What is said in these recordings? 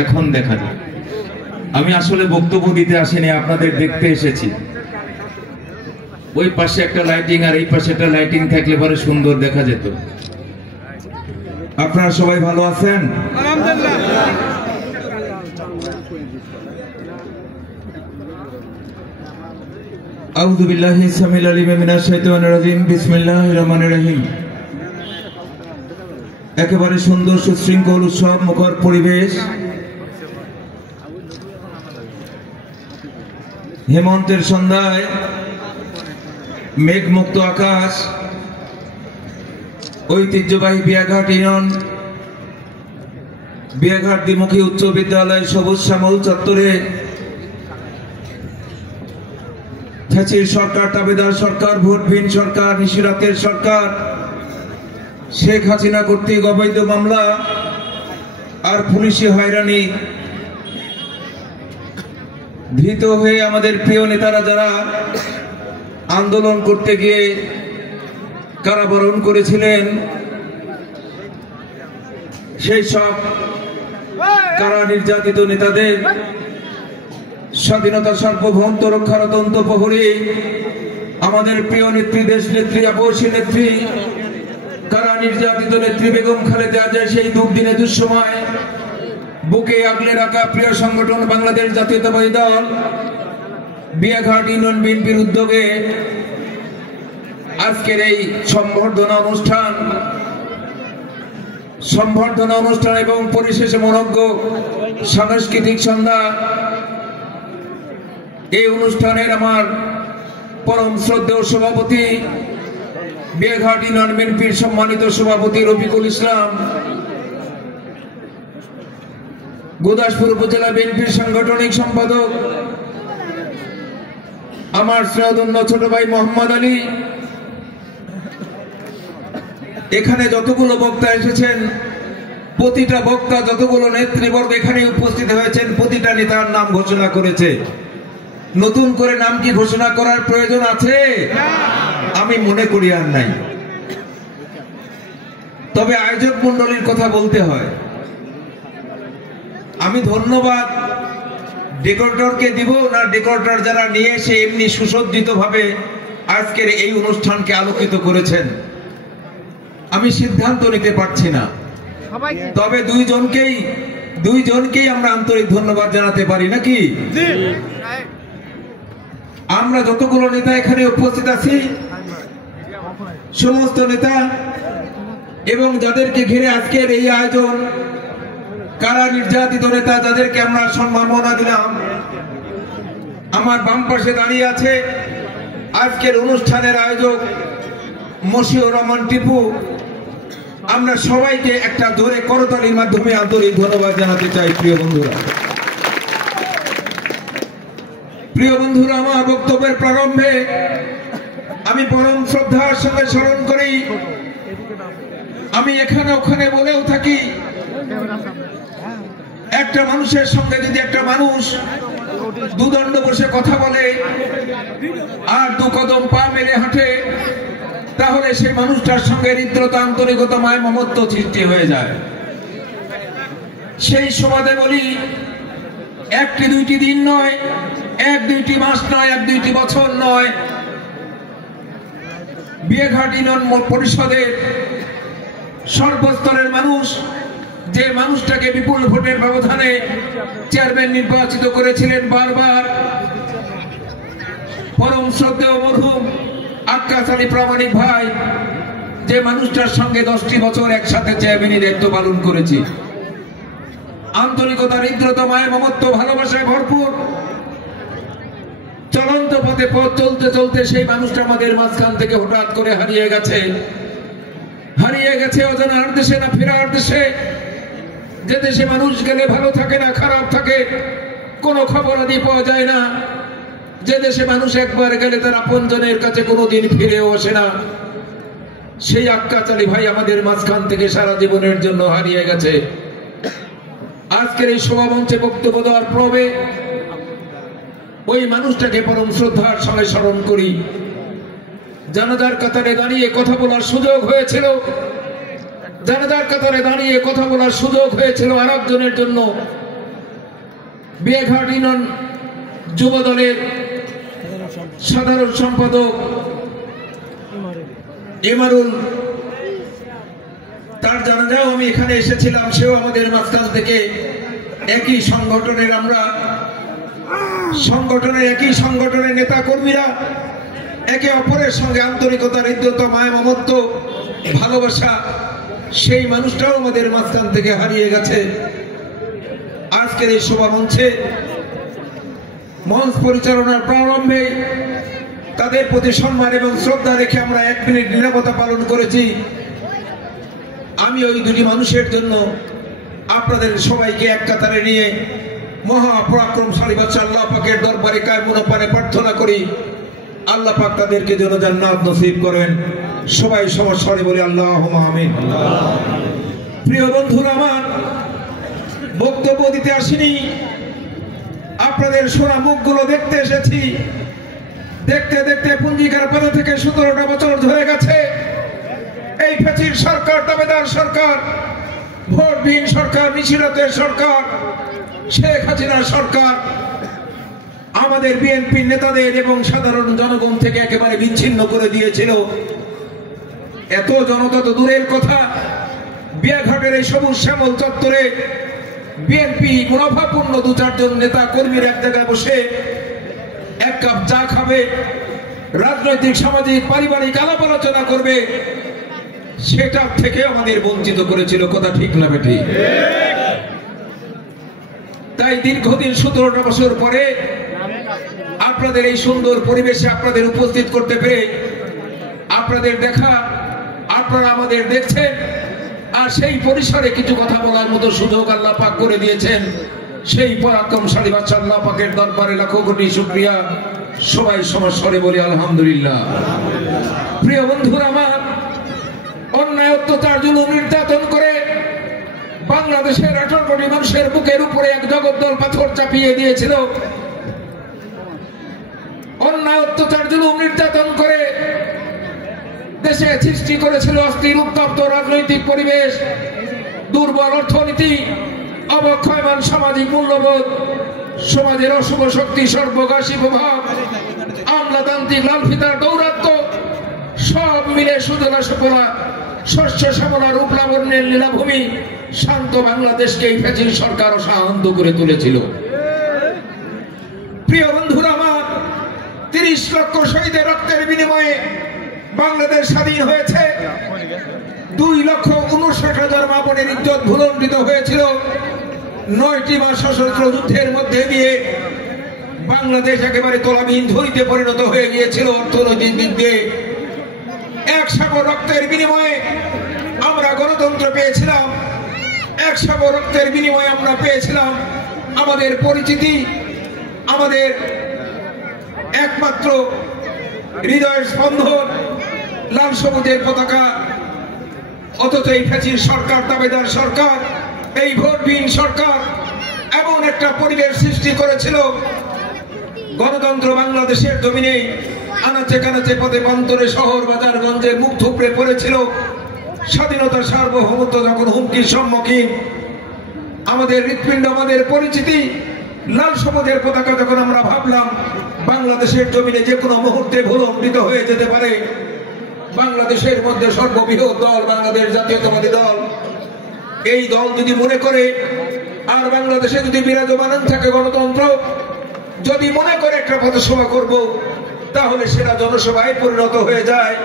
এখন দেখা যায়। আমি আসলে বক্তব্য দিতে আসিনি, আপনাদের দেখতে এসেছি। ওই পাশে একটা লাইটিং আর এই পাশে একটা লাইটিং থাকলে পরে সুন্দর দেখা যেত। আপনারা সবাই ভালো আছেন? আউযু বিল্লাহি সামিল আলিম মিনাশ শাইতানির রাজিম। বিসমিল্লাহির রহমানির রহিম। একেবারে সুন্দর সুশৃঙ্খল উৎসব মুখর পরিবেশ, হেমন্তের সন্ধ্যায় মেঘমুক্ত আকাশ, ঐতিহ্যবাহী বিয়াঘাট ইউনিয়ন বিয়াঘাট দ্বিমুখী উচ্চ বিদ্যালয় সবুজ শ্যামল চত্বরে ফ্যাসির সরকার, তাবেদার সরকার, ভোটবিহীন সরকার, নিশিরাতের সরকার, শেখ হাসিনা কর্তৃক অবৈধ মামলা আর পুলিশি হয়রানি ধৃত হয়ে আমাদের প্রিয় নেতারা যারা আন্দোলন করতে গিয়ে কারাবরণ করেছিলেন, সেই সব কারা নির্যাতিত নেতাদের স্বাধীনতা সার্বভৌমত্ব রক্ষার অত্যন্ত প্রহরী আমাদের প্রিয় নেত্রী, দেশ নেত্রী, আপসী নেত্রী, কারা নির্যাতিত নেত্রী বেগম খালেদা জিয়ার সেই দুর্দিনে দুঃসময় বুকে আগলে রাখা প্রিয় সংগঠন বাংলাদেশ জাতীয়তাবাদী দল বিয়াঘাট ইউনিয়ন বিএনপির উদ্যোগে আজকের এই সম্বর্ধনা অনুষ্ঠান এবং পরিশেষে মনোজ্ঞ সাংস্কৃতিক সন্ধ্যা। এই অনুষ্ঠানের আমার পরম শ্রদ্ধেয় সভাপতি, বিয়াঘাট ইউনিয়ন বিএনপির সম্মানিত সভাপতি রফিকুল ইসলাম, গুরদাসপুর উপজেলা বিএনপির সাংগঠনিক সম্পাদক আমার শ্রদ্ধেয় ছোট ভাই মোহাম্মদ আলী, এখানে যতগুলো বক্তা এসেছেন, প্রতিটা বক্তা, যতগুলো নেতৃবর্গ এখানে উপস্থিত হয়েছেন, প্রতিটা নেতার নাম ঘোষণা করেছে। নতুন করে নাম কি ঘোষণা করার প্রয়োজন আছে? আমি মনে করি আর নাই। তবে আয়োজক মন্ডলীর কথা বলতে হয়। আমি ধন্যবাদ ডেকোরেটরকে দিব না, ডেকোরেটর যারা নিয়ে এসে এমনি সুসজ্জিত ভাবে আজকের এই অনুষ্ঠানকে আলোকিত করেছেন, আমি সিদ্ধান্ত নিতে পারছি না। তবে দুইজনকেই আমরা আন্তরিক ধন্যবাদ জানাতে পারি নাকি? আমরা যতগুলো নেতা এখানে উপস্থিত আছি, সমস্ত নেতা এবং যাদেরকে ঘিরে আজকের এই আয়োজন, কারা নির্যাতিত নেতা যাদেরকে আমরা সম্মাননা দিলাম, আমার বাম পাশে দাঁড়িয়ে আছে আজকের অনুষ্ঠানের আয়োজক মশিউর রহমান টিপু। আমরা সবাইকে একটা জোরে করতালির মাধ্যমে আন্তরিক ধন্যবাদ জানাতে চাই। প্রিয় বন্ধুরা, আমার বক্তব্যের প্রারম্ভে আমি পরম শ্রদ্ধার সঙ্গে স্মরণ করি, আমি এখানে ওখানে বলেও থাকি, একটা মানুষের সঙ্গে যদি একটা মানুষ দুদণ্ড বসে কথা বলে আর দু কদম পা মেলে হাঁটে, তাহলে সেই মানুষটার সঙ্গে হৃদ্রতা, আন্তরিকতা, মায় মমত্ব সৃষ্টি হয়ে যায়। সেই সুবাদে বলি, একটি দুইটি দিন নয়, এক দুইটি মাস নয়, এক দুইটি বছর নয়, বিয়াঘাট ইউনিয়ন পরিষদের সর্বস্তরের মানুষ যে মানুষটাকে বিপুল ভোটের ব্যবধানে চেয়ারম্যান নির্বাচিত করেছিলেন বারবার, পরম শ্রদ্ধেয় মরহুম আক্কাস আলী প্রামাণিক ভাই, যে মানুষটার সঙ্গে 10টি বছর একসাথে চেয়ারম্যানের দায়িত্ব পালন করেছি, আন্তরিকতা, হৃদ্রতা, মায়া, মমত্ব, ভালোবাসায় ভরপুর চলন্ত পথে পথ চলতে চলতে সেই মানুষটা আমাদের মাঝখান থেকে হঠাৎ করে হারিয়ে গেছে অজানার দেশে না ফেরার দেশে, যে দেশে মানুষ গেলে ভালো থাকে না খারাপ থাকে, কোনো খবর আদি পাওয়া যায় না, যে দেশে মানুষ একবার গেলে তার আপনজনের কাছে কোনোদিন ফিরেও আসে না, সেই আক্কাস আলী ভাই আমাদের মাঝখান থেকে সারা জীবনের জন্য হারিয়ে গেছে। আজকের এই সভামঞ্চে বক্তব্য দেওয়ার পূর্বে ওই মানুষটাকে পরম শ্রদ্ধার সঙ্গে স্মরণ করি। জানাজার কাতারে দাঁড়িয়ে কথা বলার সুযোগ হয়েছিল, জানাজার কাতারে দাঁড়িয়ে কথা বলার সুযোগ হয়েছিল আর একজনের জন্য, বিয়েঘাট ইউনিয়ন যুব দলের সাধারণ সম্পাদক ইমারুল, তার জানাজাও আমি এখানে এসেছিলাম। সেও আমাদের মাঝখান থেকে একই সংগঠনের, আমরা একই সংগঠনের নেতা কর্মীরা একে অপরের সঙ্গে আন্তরিকতা, হৃদ্যতা, মায়া, মমত্ব, ভালোবাসা, সেই মানুষটাও আমাদের মাঝখান থেকে হারিয়ে গেছে। আজকের এই সভা মঞ্চে মঞ্চ পরিচালনার প্রারম্ভে তাদের প্রতি সম্মান এবং শ্রদ্ধা রেখে আমরা 1 মিনিট নীরবতা পালন করেছি। আমি ওই দুটি মানুষের জন্য আপনাদের সবাইকে এক কাতারে নিয়ে মহাপরাক্রমশালী বাদশা আল্লাহ পাকের দরবারে কায়মুনাপানে প্রার্থনা করি, আল্লাহ পাক তাদেরকে যেন জান্নাত নসিব করেন। সবাই সমস্বরে বলি আল্লাহুম্মা আমিন। প্রিয় বন্ধুরা, আমার বক্তব্য দিতে আসিনি, আপনাদের সোনা মুখগুলো দেখতে এসেছি। দেখতে দেখতে পুঞ্জিকার পাতা থেকে 17টা বছর ধরে গেছে। এই ফ্যাসির সরকার, দাবেদার সরকার, ভোটবিহীন সরকার, নিশিরাতের সরকার, শেখ হাসিনার সরকার আমাদের বিএনপি নেতাদের এবং সাধারণ জনগণ থেকে একেবারে বিচ্ছিন্ন করে দিয়েছিল। এত জনতা তো দূরের কথা, বিয়াঘাটের এই সবুজ শ্যামল চত্বরে বিএনপি মুনাফাপূর্ণ 2-4 জন নেতা কর্মীর এক জায়গায় বসে 1 কাপ চা খাবে, রাজনৈতিক, সামাজিক, পারিবারিক আলাপ আলোচনা করবে, সেটা থেকে আমাদের বঞ্চিত করেছিল। কথা ঠিক না বেঠি? তাই দীর্ঘদিন 17টা বছর পরে আপনাদের এই সুন্দর পরিবেশে আপনাদের উপস্থিত করতে পেরে, আপনাদের দেখা, আপনারা আমাদের দেখছেন, আর সেই পরিসরে কিছু কথা বলার মতো সুযোগ আল্লাহ পাক করে দিয়েছেন। সেই পরাক্রমশালী বাদশা আল্লাহ পাকের দরবারে লাখো কোটি শুকরিয়া। সবাই সমস্বরে বলি আলহামদুলিল্লাহ। প্রিয় বন্ধুরা, আমার অন্যায়, অত্যাচার, জুলুম, নির্যাতন করে বাংলাদেশের 18 কোটি মানুষের বুকের উপরে এক জগদ্দল পাথর চাপিয়ে দিয়েছিল। অন্যায়, অত্যাচার, জুলুম, নির্যাতন করে দেশে সৃষ্টি করেছিল অস্থির, উত্তপ্ত রাজনৈতিক পরিবেশ, দুর্বল অর্থনীতি, অবক্ষয়মান সামাজিক মূল্যবোধ, সমাজের অশুভ শক্তি, সর্বগ্রাসী প্রভাব, আমলাতান্ত্রিক লালফিতার দৌরাত্ম্য, সব মিলে সুজলা সুফলা, শস্য শ্যামলা, রূপ লাবণ্যের লীলাভূমি শান্ত বাংলাদেশকে এই ফ্যাসিস্ট সরকার অশান্ত করে তুলেছিল। প্রিয় বন্ধুরা, আমার 30 লক্ষ শহীদের রক্তের বিনিময়ে বাংলাদেশ স্বাধীন হয়েছে। 2,59,000 মা বোনের ইজ্জত ভুলণ্ঠিত হয়েছিল। 9টি মাস সশস্ত্র যুদ্ধের মধ্যে দিয়ে বাংলাদেশ একেবারে তলাবিহীন ঝুড়িতে পরিণত হয়ে গিয়েছিল অর্থনৈতিক দিক দিয়ে। 1 সাগর রক্তের বিনিময়ে আমরা গণতন্ত্র পেয়েছিলাম। 1 সাগর রক্তের বিনিময়ে আমরা পেয়েছিলাম আমাদের পরিচিতি, আমাদের একমাত্র হৃদয়ের স্পন্দন, লাল সবুজের পতাকা। অথচ এই ফ্যাসিস্ট সরকার, দাবেদার সরকার, এই ভোটবিহীন সরকার এমন একটা পরিবেশ সৃষ্টি করেছিল, গণতন্ত্র বাংলাদেশের জমিনে আনাচে কানাচে, পথে প্রান্তরে, শহর বাজার গঞ্জে মুখ থুবড়ে পড়েছিল। স্বাধীনতা, সার্বভৌমত্ব যখন হুমকির সম্মুখীন, আমাদের হৃৎপিণ্ড, আমাদের পরিচিতি, লাল সবুজের পতাকা যখন আমরা ভাবলাম বাংলাদেশের জমিনে যে কোনো মুহূর্তে ভূলণ্ঠিত হয়ে যেতে পারে, বাংলাদেশের মধ্যে সর্ববৃহৎ দল বাংলাদেশ জাতীয়তাবাদী দল, এই দল যদি মনে করে আর বাংলাদেশে যদি বিরাজমান থাকে গণতন্ত্র, যদি মনে করে একটা পথসভা করব, তাহলে সেটা জনসভায় পরিণত হয়ে যায়।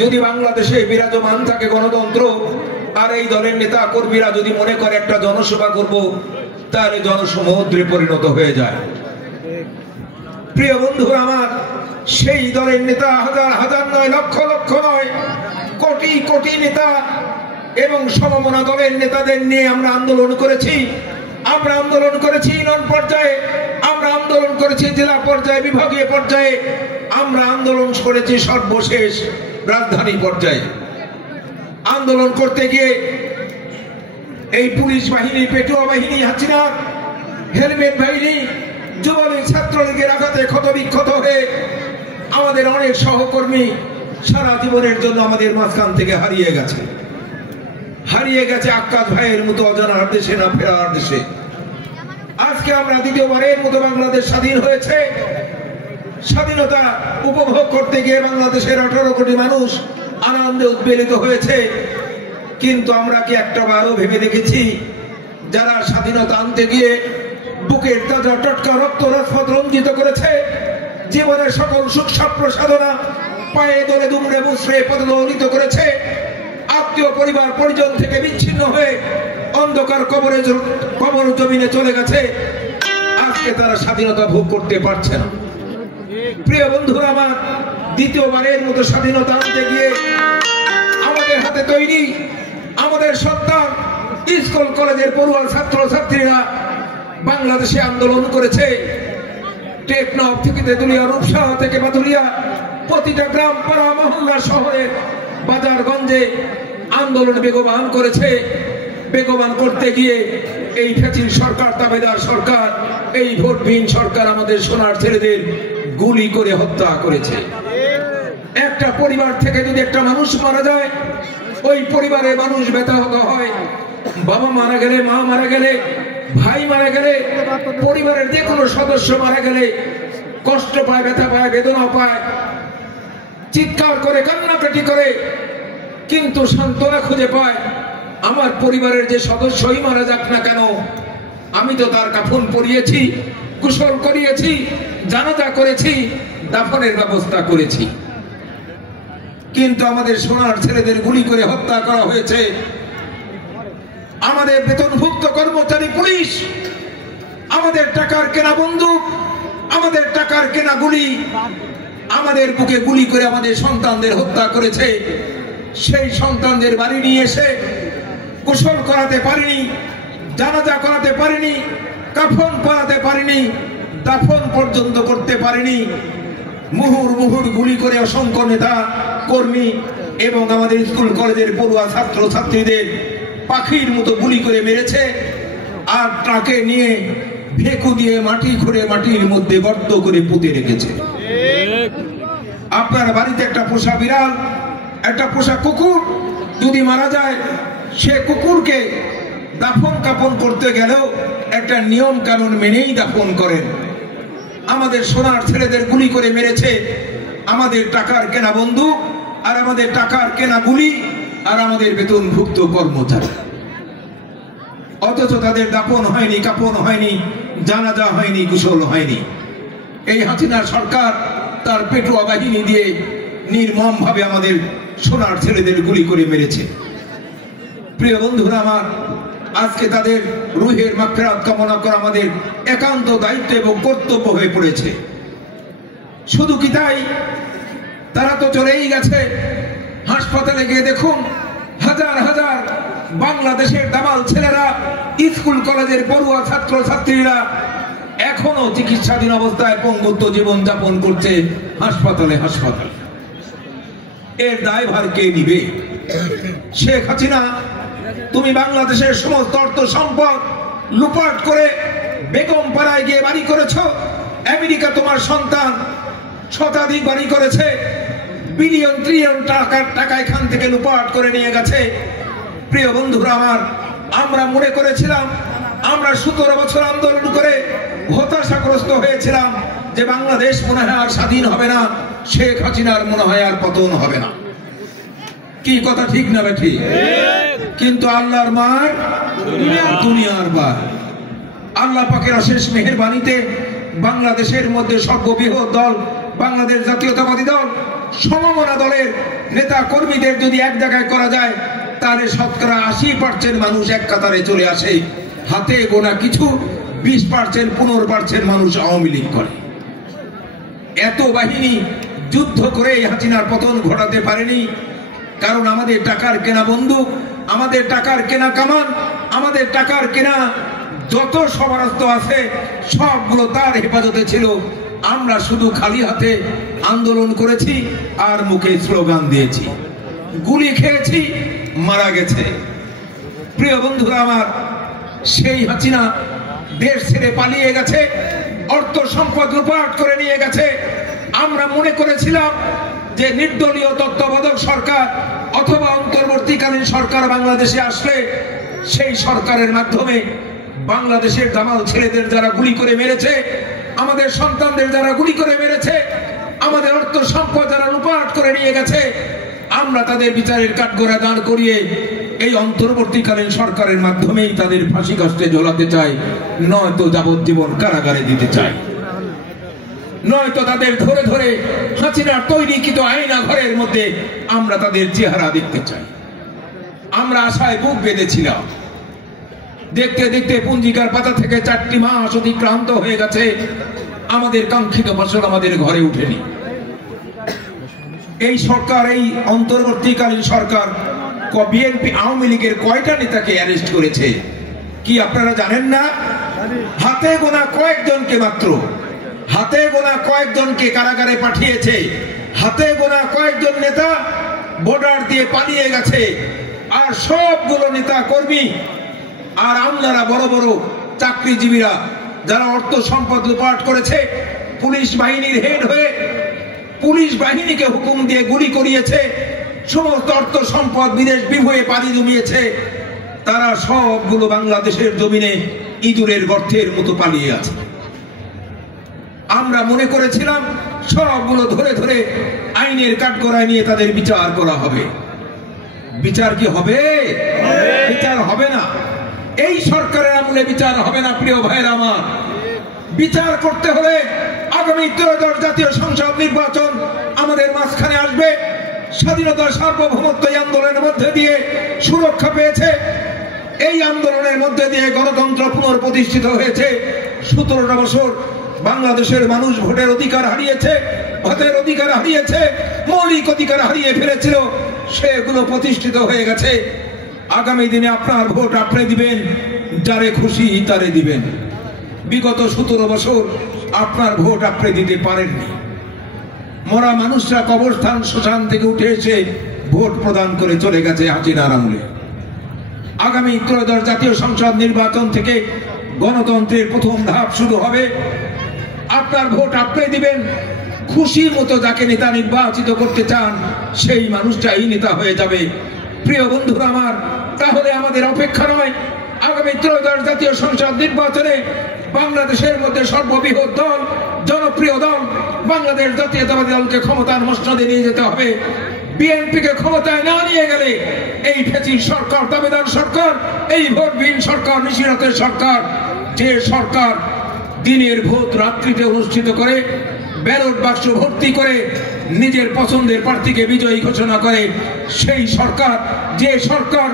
যদি বাংলাদেশে বিরাজমান থাকে গণতন্ত্র আর এই দলের নেতা কর্মীরা যদি মনে করে একটা জনসভা করব, তাহলে জনসমুদ্রে পরিণত হয়ে যায়। প্রিয় বন্ধু আমার, সেই দলের নেতা হাজার হাজার নয়, লক্ষ লক্ষ নয়, কোটি কোটি নেতা এবং সমমনা দলের নেতাদের নিয়ে আমরা আন্দোলন করেছি। আমরা আন্দোলন করেছি ইউনিয়ন পর্যায়ে, আমরা আন্দোলন করেছি জেলা পর্যায়ে, বিভাগীয় পর্যায়ে, আমরা আন্দোলন করেছি সর্বশেষ রাজধানী পর্যায়ে। আন্দোলন করতে গিয়ে এই পুলিশ বাহিনী, পেটুয়া বাহিনী, হাসিনা হেলমেট বাহিনী, যুবলীগ, ছাত্রলীগের আঘাতে ক্ষত বিক্ষত হয়ে আমাদের অনেক সহকর্মী সারা জীবনের জন্য আমাদের মাঝখান থেকে হারিয়ে গেছে। হারিয়ে গেছে আক্কাস ভাইয়ের মতো অজানার দেশে না ফেরার দেশে। আজকে আমরা দ্বিতীয়বারের মতো বাংলাদেশ স্বাধীন হয়েছে। স্বাধীনতা উপভোগ করতে গিয়ে বাংলাদেশের 18 কোটি মানুষ আনন্দে উদ্বেলিত হয়েছে। কিন্তু আমরা কি একটা বারও ভেবে দেখেছি যারা স্বাধীনতা আনতে গিয়ে বুকের তাজা টটকা রক্ত রাজপথ রঞ্জিত করেছে, জীবনের সকল সুখ স্বপ্ন সাধনা পায়ে দলে দুমড়ে মুচড়ে পদদলিত করেছে, আত্মীয় পরিবার পরিজন থেকে বিচ্ছিন্ন হয়ে অন্ধকার কবর জমিনে চলে গেছে, আজকে তারা স্বাধীনতা ভোগ করতে পারছে না। প্রিয় বন্ধুরা আমার, দ্বিতীয়বারের মতো স্বাধীনতা আনতে গিয়ে আমাদের হাতে তৈরি আমাদের সন্তান স্কুল কলেজের পড়ুয়া ছাত্র ছাত্রীরা বাংলাদেশে আন্দোলন করেছে। টেকনাফ থেকে তেতুলিয়া, রূপসা থেকে বাদুরিয়া, প্রতিটা গ্রাম পাড়া মহল্লা শহরের বাজারগঞ্জে আন্দোলন বেগবান করেছে। বেগবান করতে গিয়ে এই ফ্যাসিস্ট সরকার, দাবেদার সরকার, এই ভোটবিহীন সরকার আমাদের সোনার ছেলেদের গুলি করে হত্যা করেছে। একটা পরিবার থেকে যদি একটা মানুষ মারা যায়, ওই পরিবারের মানুষ ব্যথাহত হয়। বাবা মারা গেলে, মা মারা গেলে, ভাই মারা গেলে, পরিবারের যে কোনো সদস্য মারা গেলে কষ্ট পায়, ব্যথা পায়, বেদনা পায়, চিৎকার করে, কান্নাকাটি করে, কিন্তু সান্ত্বনা খুঁজে পায় আমার পরিবারের যে সদস্যই মারা যাক না কেন, আমি তো তার কাফন পরিয়েছি, কুশল করিয়েছি, জানাজা করেছি, দাফনের ব্যবস্থা করেছি। কিন্তু আমাদের সোনার ছেলেদের গুলি করে হত্যা করা হয়েছে। আমাদের বেতনভুক্ত কর্মচারী পুলিশ আমাদের টাকার কেনা বন্দুক, আমাদের টাকার কেনা গুলি আমাদের বুকে গুলি করে আমাদের সন্তানদের হত্যা করেছে। সেই সন্তানদের বাড়ি নিয়ে এসে কুশল করাতে পারিনি, জানাজা করাতে পারিনি, কাফন পরাতে পারিনি, দাফন পর্যন্ত করতে পারিনি। মুহুর মুহুর গুলি করে অসংখ্য নেতা কর্মী এবং আমাদের স্কুল কলেজের পড়ুয়া ছাত্র ছাত্রীদের পাখির মতো গুলি করে মেরেছে। আর ট্রাকে নিয়ে ভেকু দিয়ে মাটি খুঁড়ে মাটির মধ্যে গর্ত করে পুঁতে রেখেছে। আপনার বাড়িতে একটা পোষা বিড়াল, একটা পোষা কুকুর যদি মারা যায়, সে কুকুরকে দাফন কাফন করতে গেলেও একটা নিয়ম কানুন মেনেই দাফন করেন। আমাদের সোনার ছেলেদের গুলি করে মেরেছে আমাদের টাকার কেনা বন্দুক, আর আমাদের টাকার কেনা গুলি, আর আমাদের বেতনভুক্ত কর্মচারী। অথচ তাদের দাফন হয়নি, কাফন হয়নি, জানাজা হয়নি, কুশল হয়নি। এই হাসিনার সরকার তার পেটুয়া বাহিনী দিয়ে নির্মম ভাবে আমাদের সোনার ছেলেদের গুলি করে মেরেছে। প্রিয় বন্ধুরা আমার, আজকে তাদের রুহের মাগফিরাত কামনা করা আমাদের একান্ত দায়িত্ব এবং কর্তব্য হয়ে পড়েছে। শুধু কি তাই, তারা তো চলেই গেছে। হাসপাতালে গিয়ে দেখুন, হাজার হাজার বাংলাদেশের দামাল ছেলেরা, স্কুল কলেজের পড়ুয়া ছাত্র ছাত্রীরা এখনো চিকিৎসাধীন অবস্থায় পঙ্গুত্ব জীবন যাপন করছে হাসপাতালে হাসপাতালে। এর দায়ভার কে নিবে? শেখ হাসিনা, তুমি বাংলাদেশের সমস্ত অর্থ সম্পদ লুপাট করে বেগম পাড়ায় গিয়ে বাড়ি করেছ। আমেরিকা তোমার সন্তান শতাধিক বাড়ি করেছে, বিলিয়ন ট্রিলিয়ন টাকা এখান থেকে লুপাট করে নিয়ে গেছে। প্রিয় বন্ধুরা আমার, আমরা মনে করেছিলাম, আমরা 17 বছর আন্দোলন করে হতাশাগ্রস্ত হয়েছিলাম যে বাংলাদেশ মনে হয় আর স্বাধীন হবে না, শেখ হাসিনার মনে হয় আর পতন হবে না। কি কথা ঠিক না বেঠি? কিন্তু আল্লাহর মার দুনিয়ার বার। আল্লাহ পাকের অশেষ মেহেরবানিতে বাংলাদেশের মধ্যে সর্ববৃহৎ দল বাংলাদেশ জাতীয়তাবাদী দল, সমমনা দলের নেতা কর্মীদের যদি এক জায়গায় করা যায়, তাহলে শতকরা 80% মানুষ এক কাতারে চলে আসে। হাতে গোনা কিছু 20%, 15% মানুষ আওয়ামী লীগ করে। এত বাহিনী যুদ্ধ করে এই হাসিনার পতন ঘটাতে পারেনি, কারণ আমাদের টাকার কেনা বন্দুক, আমাদের টাকার কেনা কামান, আমাদের টাকার কেনা যত সমরাস্ত্র আছে সবগুলো তার হেফাজতে ছিল। আমরা শুধু খালি হাতে আন্দোলন করেছি আর মুখে স্লোগান দিয়েছি, গুলি খেয়েছি, মারা গেছে। প্রিয় বন্ধুরা আমার, সেই হাসিনা দেশ ছেড়ে পালিয়ে গেছে, অর্থ সম্পদ লুপাট করে নিয়ে গেছে। আমরা মনে করেছিলাম যে নির্দলীয় তত্ত্বাবধায়ক সরকার অথবা অন্তর্বর্তীকালীন সরকার বাংলাদেশে আসলে সেই সরকারের মাধ্যমে বাংলাদেশের দামাল ছেলেদের যারা গুলি করে মেরেছে, আমাদের সন্তানদের যারা গুলি করে মেরেছে, আমাদের অর্থ সম্পদ যারা লুটপাট করে নিয়ে গেছে, আমরা তাদের বিচারের কাঠগড়া দাঁড় করিয়ে এই অন্তর্বর্তীকালীন সরকারের মাধ্যমেই তাদের ফাঁসি কাস্টে ঝোলাতে চাই, নয়তো যাবজ্জীবন কারাগারে দিতে চাই, নয়তো তাদের ধরে ধরে হাসিনার তৈরিকৃত আয়না ঘরের মধ্যে আমরা তাদের চেহারা দেখতে চাই। আমরা আশায় বুক বেঁধেছিলাম, দেখতে দেখতে পঞ্জিকার পাতা থেকে 4টি মাস অতিক্রান্ত হয়ে গেছে, আমাদের কাঙ্ক্ষিত ফসল আমাদের ঘরে উঠেনি। এই সরকার, এই অন্তর্বর্তীকালীন সরকার বিএনপি আওয়ামী লীগের কয়টা নেতাকে অ্যারেস্ট করেছে কি আপনারা জানেন না? হাতে গোনা কয়েকজনকে, মাত্র হাতে গোনা কয়েকজনকে কারাগারে পাঠিয়েছে। হাতে গোনা কয়েকজন নেতা বর্ডার দিয়ে পালিয়ে গেছে, আর সবগুলো নেতা কর্মী আর আমলারা, বড় বড় চাকরিজীবীরা যারা অর্থ সম্পদ লুটপাট করেছে, পুলিশ বাহিনীর হেড হয়ে পুলিশ বাহিনীকে হুকুম দিয়ে গুলি করিয়েছে, সমস্ত অর্থ সম্পদ বিদেশ বিভুঁয়ে পানি জমিয়েছে, তারা সবগুলো বাংলাদেশের জমিনে ইঁদুরের গর্তের মতো পালিয়ে আছে। আমরা মনে করেছিলাম সবগুলো ধরে ধরে আইনের কাঠগড়ায় নিয়ে তাদের বিচার করা হবে। বিচার কি হবে? বিচার হবে না। এই সরকারের আমলে বিচার হবে না। প্রিয় ভাইয়েরা আমার, বিচার করতে হলে আগামী 13 জাতীয় সংসদ নির্বাচন আমাদের মাঝখানে আসবে। স্বাধীনতা সার্বভৌমত্ব এই আন্দোলনের মধ্যে দিয়ে সুরক্ষা পেয়েছে। এই আন্দোলনের মধ্যে দিয়ে গণতন্ত্র পুনঃপ্রতিষ্ঠিত হয়েছে। 17টা বছর বাংলাদেশের মানুষ ভোটের অধিকার হারিয়েছে, ভাতের অধিকার হারিয়েছে, মৌলিক অধিকার হারিয়ে ফেলেছিল, সেগুলো প্রতিষ্ঠিত হয়ে গেছে। আগামী দিনে আপনার ভোট আপনি দিবেন, যারে খুশি তারে দিবেন। বিগত 17 বছর আপনার ভোট আপনি দিতে পারেননি। মরা মানুষরা কবরস্থান শ্মশান থেকে উঠে এসে ভোট প্রদান করে চলে গেছে হাসিনার আমলে। আগামী 13 জাতীয় সংসদ নির্বাচন থেকে গণতন্ত্রের প্রথম ধাপ শুরু হবে। আপনার ভোট আপনি দিবেন, খুশি মতো যাকে নেতা নির্বাচিত করতে চান সেই মানুষটাই নেতা হয়ে যাবে। প্রিয় বন্ধুরা আমার, তাহলে আমাদের অপেক্ষা নয়, আগামী 13 জাতীয় সংসদ নির্বাচনে বাংলাদেশের মধ্যে সর্ববৃহৎ দল, জনপ্রিয় দল বাংলাদেশ জাতীয়তাবাদী দলকে ক্ষমতার মসনদে নিয়ে যেতে হবে। বিএনপিকে ক্ষমতায় না নিয়ে গেলে এই ফ্যাসিস্ট সরকার, দাবেদার সরকার, এই ভোটবিহীন সরকার, নিশিরাতের সরকার, যে সরকার দিনের ভোট রাত্রিতে অনুষ্ঠিত করে, ব্যালট বাক্স ভর্তি করে নিজের পছন্দের প্রার্থীকে বিজয়ী ঘোষণা করে, সেই সরকার, যে সরকার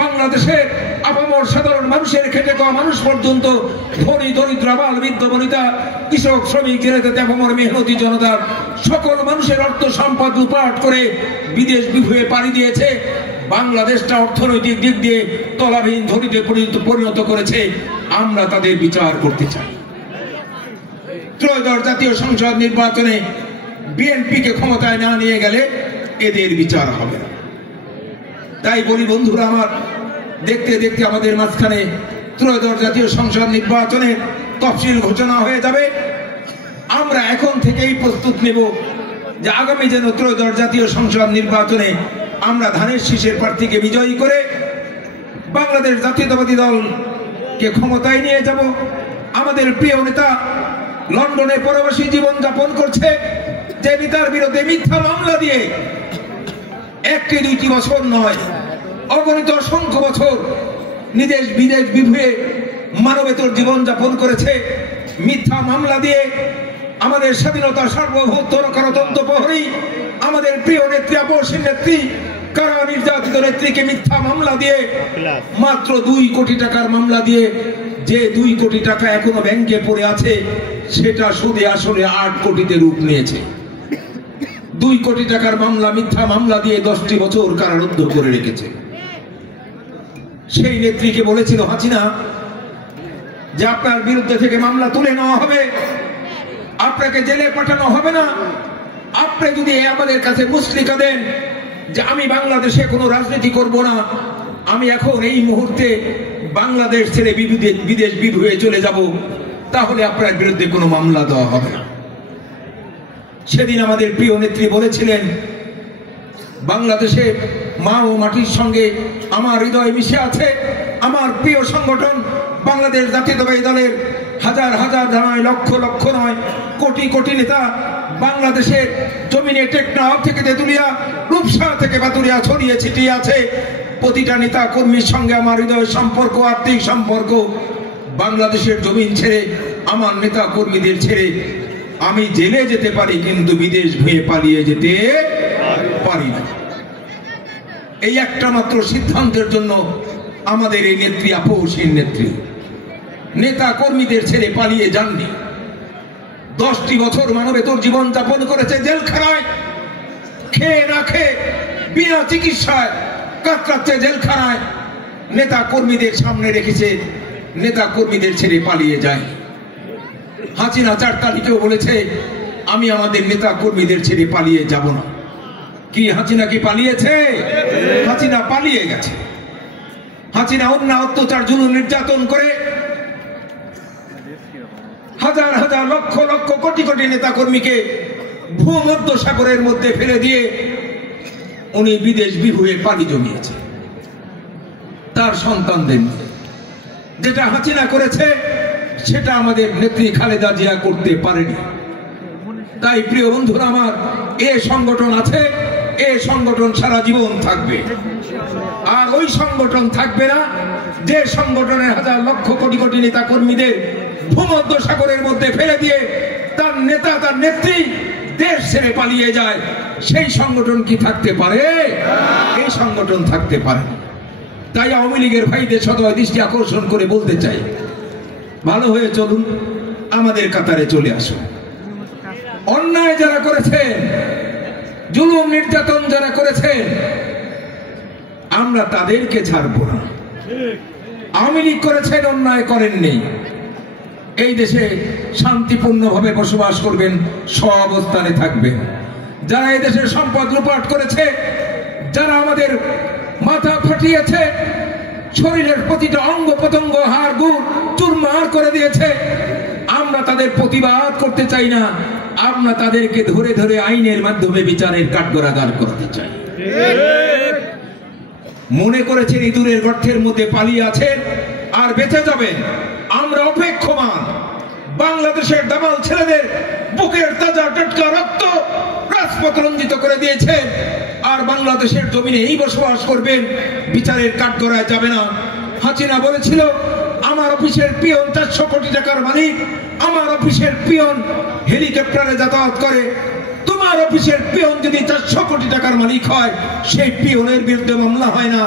বাংলাদেশের আপামর সাধারণ মানুষের খেটে খাওয়া মানুষ পর্যন্ত, ধনী দরিদ্র আবাল বৃদ্ধ বনিতা, কৃষক শ্রমিক জেলেতে আপামর মেহনতি জনতার সকল মানুষের অর্থ সম্পদ লুটপাট করে বিদেশ বিভুঁয়ে পাড়ি দিয়েছে, বাংলাদেশটা অর্থনৈতিক দিক দিয়ে তলাবিহীন ধনীতে পরিণত করেছে। আমরা তাদের বিচার করতে চাই। 13 জাতীয় সংসদ নির্বাচনে বিএনপিকে ক্ষমতায় না নিয়ে গেলে এদের বিচার হবে না। তাই বলি বন্ধুরা আমার, দেখতে দেখতে আমাদের মাঝখানে 13 জাতীয় সংসদ নির্বাচনের তফসিল ঘোষণা হয়ে যাবে। আমরা এখন থেকেই প্রস্তুত নেব যে আগামী যেন 13 জাতীয় সংসদ নির্বাচনে আমরা ধানের শীষের প্রার্থীকে বিজয়ী করে বাংলাদেশ জাতীয়তাবাদী দলকে ক্ষমতায় নিয়ে যাব। আমাদের প্রিয় নেতা লন্ডনে পরবাসী জীবন যাপন করছে, যে নেতার বিরুদ্ধে মিথ্যা মামলা দিয়ে 1-2 বছর নয়, অগণিত অসংখ্য বছর বিদেশ বিভুঁয়ে মানবেতর জীবন যাপন করেছে, মিথ্যা মামলা দিয়ে আমাদের স্বাধীনতা সার্বভৌমত্ব গণতন্ত্র প্রহরী আমাদের প্রিয় নেত্রী, আপসীন নেত্রী, কারা নির্যাতিত নেত্রীকে মিথ্যা মামলা দিয়ে, মাত্র 2 কোটি টাকার মামলা দিয়ে, যে 2 কোটি টাকা এখনো ব্যাংকে পড়ে আছে, সেটা সুদে আসলে 8 কোটিতে রূপ নিয়েছে। 2 কোটি টাকার মামলা, মিথ্যা মামলা দিয়ে 10টি বছর কারারুদ্ধ করে রেখেছে। সেই নেত্রীকে বলেছিল হাসিনা যে আপনার বিরুদ্ধে থেকে মামলা তুলে নেওয়া হবে, আপনাকে জেলে পাঠানো হবে না, আপনি যদি আমাদের কাছে মুসলিকা দেন যে আমি বাংলাদেশে কোনো রাজনীতি করব না, আমি এখন এই মুহূর্তে বাংলাদেশ ছেড়ে বিদেশ বিভুঁয়ে চলে যাব, তাহলে আপনার বিরুদ্ধে কোনো মামলা দেওয়া হবে না। সেদিন আমাদের প্রিয় নেত্রী বলেছিলেন বাংলাদেশে মা ও মাটির সঙ্গে আমার হৃদয় মিশে আছে। আমার প্রিয় সংগঠন বাংলাদেশ জাতীয়তাবাদী দলের হাজার হাজার নয়, লক্ষ লক্ষ নয়, কোটি কোটি নেতা বাংলাদেশের জমিনে টেকনাফ থেকে তেঁতুলিয়া, রূপসা থেকে বাতুরিয়া ছড়িয়ে ছিটিয়ে আছে। প্রতিটা নেতা কর্মীর সঙ্গে আমার হৃদয়ের সম্পর্ক, আত্মিক সম্পর্ক। বাংলাদেশের জমিন ছেড়ে, আমার নেতা কর্মীদের ছেড়ে আমি জেলে যেতে পারি, কিন্তু বিদেশ ভুঁয়ে পালিয়ে যেতে পারি না। এই একটা মাত্র সিদ্ধান্তের জন্য আমাদের এই নেত্রী, আপসহীন নেত্রী, নেতা কর্মীদের ছেড়ে পালিয়ে যাননি। 10টি বছর মানবেতর জীবন যাপন করেছে জেলখানায়, খেয়ে না খেয়ে, বিনা চিকিৎসায় কাতরাচ্ছে জেলখানায়। নেতা কর্মীদের সামনে রেখেছে, নেতা কর্মীদের ছেড়ে পালিয়ে যায়। হাসিনা 4 তারিখেও বলেছে আমি আমাদের নেতা কর্মীদের ছেড়ে পালিয়ে যাব না। কি হাসিনা কি পালিয়েছে? হাসিনা পালিয়ে গেছে। হাসিনা অন্যায়, অত্যাচার, জুলুম, নির্যাতন করে হাজার হাজার, লক্ষ লক্ষ, কোটি কোটি নেতা কর্মীকে ভূমধ্য সাগরের মধ্যে ফেলে দিয়ে উনি বিদেশ বিভুঁয়ে পাড়ি জমিয়েছে তার সন্তানদের। যেটা হাসিনা করেছে সেটা আমাদের নেত্রী খালেদা জিয়া করতে পারেনি। তাই প্রিয় বন্ধুরা আমার, এ সংগঠন আছে, এ সংগঠন সারা জীবন থাকবে। আর ওই সংগঠন থাকবে না যে সংগঠনের হাজার লক্ষ কোটি কোটি নেতা কর্মীদের ভূমধ্য সাগরের মধ্যে ফেলে দিয়ে তার নেতা, তার নেত্রী দেশ ছেড়ে পালিয়ে যায়। সেই সংগঠন কি থাকতে পারে? এই সংগঠন থাকতে পারে। তাই আওয়ামী লীগের ভাইদের সদয় দৃষ্টি আকর্ষণ করে বলতে চাই, ভালো হয়ে চলুন, আমাদের কাতারে চলে আসুন। অন্যায় যারা করেছেন, জুলুম নির্যাতন যারা করেছেন, আমরা তাদেরকে ছাড়ব না। আওয়ামী লীগ করেছেন, অন্যায় করেননি। এই দেশে শান্তিপূর্ণভাবে বসবাস করবেন, সহাবস্থানে থাকবেন। যারা এই দেশের সম্পদ লুপাট করেছে, যারা আমাদের মাথা ফাটিয়েছে, শরীরের প্রতিটা অঙ্গ প্রত্যঙ্গ, হাড় গুড় চুরমার করে দিয়েছে, আমরা তাদের প্রতিবাদ করতে চাই না। আমরা তাদেরকে ধরে ধরে আইনের মাধ্যমে বিচারের কাঠগড়াগার করতে চাই। মনে করেছেন ইঁদুরের গর্তের মধ্যে পালিয়ে আছেন আর বেঁচে যাবেন। আমরা অপেক্ষমান। বাংলাদেশের দামাল ছেলেদের বুকের তাজা টাটকা রক্ত রাজপথ রঞ্জিত করে দিয়েছে। আর বাংলাদেশের জমিনে এই বসবাস করবেন, বিচারের কাঠগড়ায় যাবে না। হাসিনা বলেছিল আমার অফিসের পিয়ন 400 কোটি টাকার মালিক, আমার অফিসের পিয়ন হেলিকপ্টারে যাতায়াত করে। তোমার অফিসের পিয়ন যদি 400 কোটি টাকার মালিক হয়, সেই পিয়নের বিরুদ্ধে মামলা হয় না।